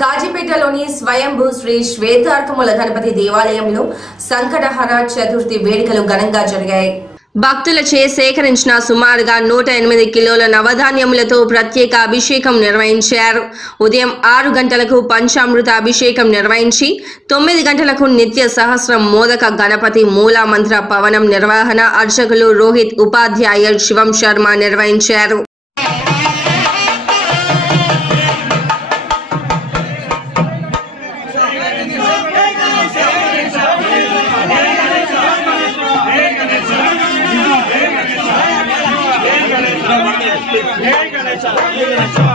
కాజీపేటలోని స్వయంభూ శ్రీ శ్వేతార్కముల గణపతి దేవాలయంలో సంకటహర చతుర్థి వేడుకలు ఘనంగా జరిగాయి. భక్తులచే సేకరించిన సుమారుగా 108 కిలోల నవధాన్యములతో ప్రత్యేక అభిషేకం నిర్వహించారు. ఉదయం 6 గంటలకు పంచామృత అభిషేకం నిర్వహించి 9 గంటలకు నిత్య సహస్రం మోదక గణపతి మూల మంత్ర పవనం నిర్వహణ అర్చకులు రోహిత్, ఉపాధ్యాయ శివం శర్మ నిర్వహించారు. Hey, Ganesha!